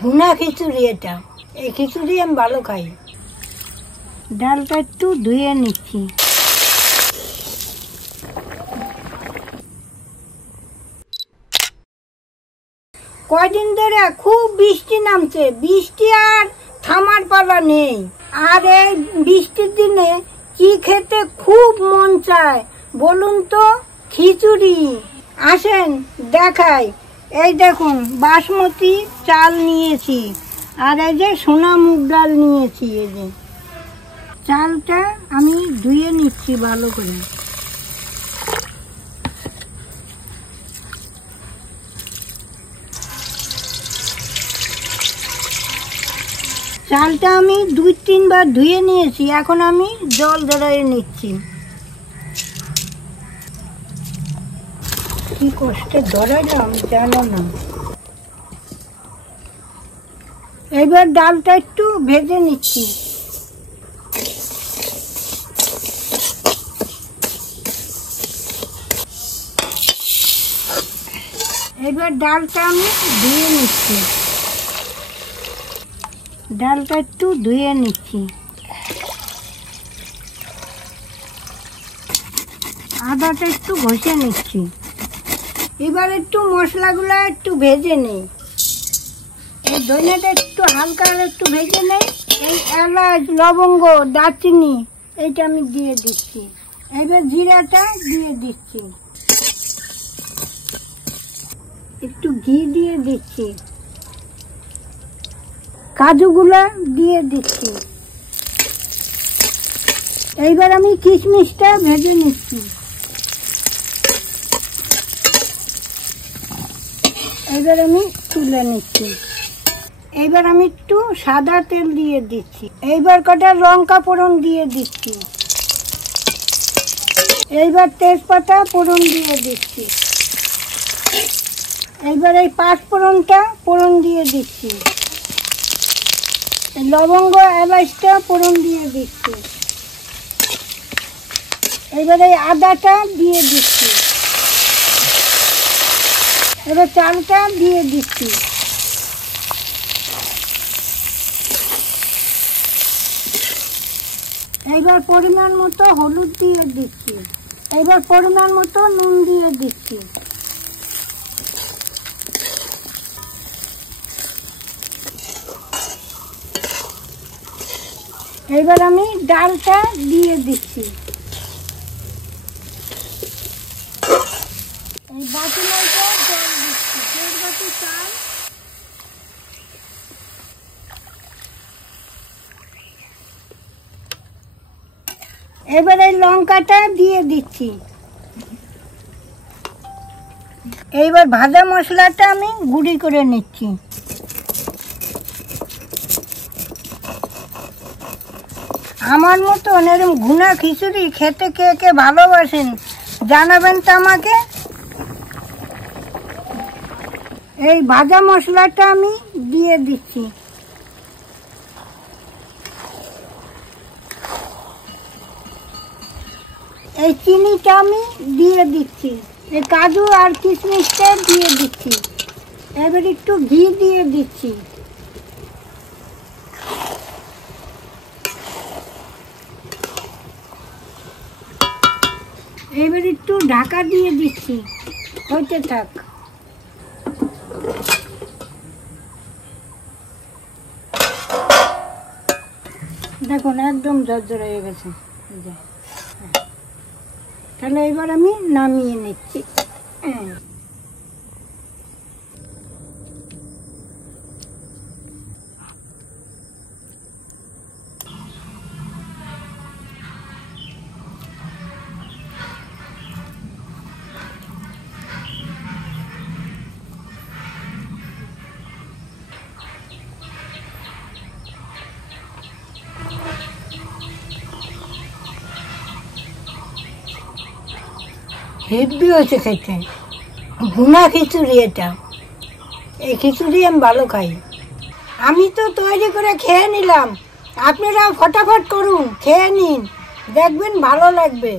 ভুনা খিচুড়ি এটা। এই খিচুড়ি আমি ভালো খাই। ডালটা একটু ধুয়ে নিচ্ছি। কয়দিন ধরে খুব বৃষ্টি নামছে, বৃষ্টি আর থামার পালা নেই। আর এই বৃষ্টির দিনে কি খেতে খুব মন চায় বলুন তো? খিচুড়ি। আসেন দেখাই। এই দেখুন বাসমতি চাল নিয়েছি, আর এই যে সোনা মুগ ডাল নিয়েছি। এই যে চালটা আমি ধুয়ে নিচ্ছি ভালো করে। চালটা আমি 2-3 বার ধুয়ে নিয়েছি, এখন আমি জল ধরিয়ে নিচ্ছি। কি কষ্টে ধরাইলাম জানো না। এবার ডালটা একটু ভেজে নিচ্ছি। এবার ডালটা আমি ধুয়ে নিচ্ছি। ডালটা একটু ধুয়ে নিচ্ছি। আদাটা একটু ঘষে নিচ্ছি। এবার একটু মশলাগুলো একটু ভেজে নেই। এই ধনেটা একটু হালকা একটু ভেজে নেই। এই এলাচ, লবঙ্গ, দারচিনি এইটা আমি দিয়ে দিচ্ছি। এবার জিরাটা দিয়ে দিচ্ছি। একটু ঘি দিয়ে দিচ্ছি। কাজুগুলা দিয়ে দিচ্ছি। এইবার আমি কিশমিশটা ভেজে নিচ্ছি। এবার আমি তুলে নিচ্ছি। এইবার আমি একটু সাদা তেল দিয়ে দিচ্ছি। এইবার কটা লঙ্কা ফোড়ন দিয়ে দিচ্ছি। এইবার তেজপাতা ফোড়ন দিয়ে দিচ্ছি। এইবার এই 5 ফোড়নটা ফোড়ন দিয়ে দিচ্ছি। লবঙ্গ এলাচটা ফোড়ন দিয়ে দিচ্ছি। এইবার এই আদাটা দিয়ে দিচ্ছি। এবার চালটা দিয়ে দিচ্ছি। এইবার পরিমাণ মতো হলুদ দিয়ে দিচ্ছি। এইবার পরিমাণ মতো নুন দিয়ে দিচ্ছি। এইবার আমি ডালটা দিয়ে দিচ্ছি। এই বাটি মতো জল দিচ্ছি, 1.5 বাটি চাল। এবার এই লঙ্কাটা দিয়ে দিচ্ছি। এইবার ভাজা মশলাটা আমি গুঁড়ি করে নিচ্ছি। আমার মতন এরকম ভুনা খিচুড়ি খেতে কে কে ভালোবাসেন জানাবেন তো আমাকে। এই ভাজা মশলাটা আমি দিয়ে দিচ্ছি। এই চিনিটা আমি দিয়ে দিচ্ছি। এই কাজু আর কিশমিশটা দিয়ে দিচ্ছি। এবার একটু ঘি দিয়ে দিচ্ছি। এবার একটু ঢাকা দিয়ে দিচ্ছি, হইতে থাক। দেখুন একদম ঝরঝরে হয়ে গেছে। তাহলে এবার আমি নামিয়ে নিচ্ছি। হেভি হয়েছে খেতে, ভুনা খিচুড়ি এটা। এই খিচুড়ি আমি ভালো খাই। আমি তো তৈরি করে খেয়ে নিলাম, আপনারা ফটাফট করুন, খেয়ে নিন, দেখবেন ভালো লাগবে।